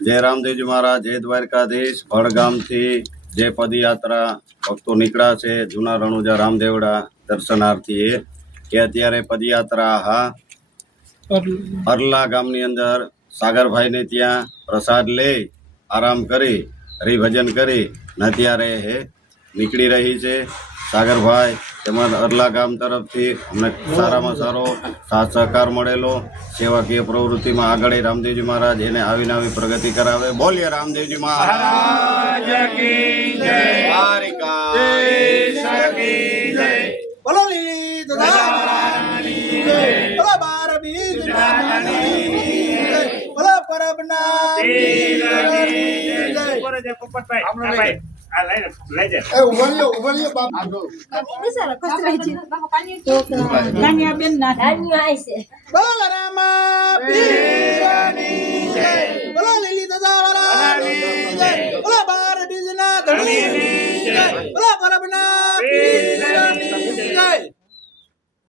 जय रामदेवजी महाराज, जय द्वारकाधीश। वडगामथी जे पदयात्रा भक्तो નીકળ્યા છે જૂના રણુજા રામદેવડા દર્શનાર્થીએ કે અત્યારે પદયાત્રા અરલા ગામની અંદર સાગરભાઈને ત્યાં પ્રસાદ લઈ આરામ કરી હરિભજન કરી ને અત્યારે એ નીકળી રહી છે। સાગરભાઈ તેમજ અરલા ગામ તરફથી અમને સારામાં સારો સાથ સહકાર મળેલો। સેવાકીય પ્રવૃત્તિમાં આગળ રામદેવજી મહારાજ એને આવીને આવી પ્રગતિ કરાવે। બોલીએ રામદેવજી મહારાજ કી જય, દ્વારિકાધીશ કી જય, બોલો લીધ દાતાની જય, બોલો બાર બીજ નાની જય, બોલો પરબના પીર કી જય। ઉપર જે પોપટભાઈ આ લઈ જા એ ઉભરિયો બાપ આગો ini salah કચરાઈ છે ગાનિયા બેન ના ગાનિયા આઈ છે। બોલ રામા પીરની જય, બોલો લીલી દાદાવાળાની જય, બોલો બાર બીજના ધણીની જય, બોલો પરબના પીર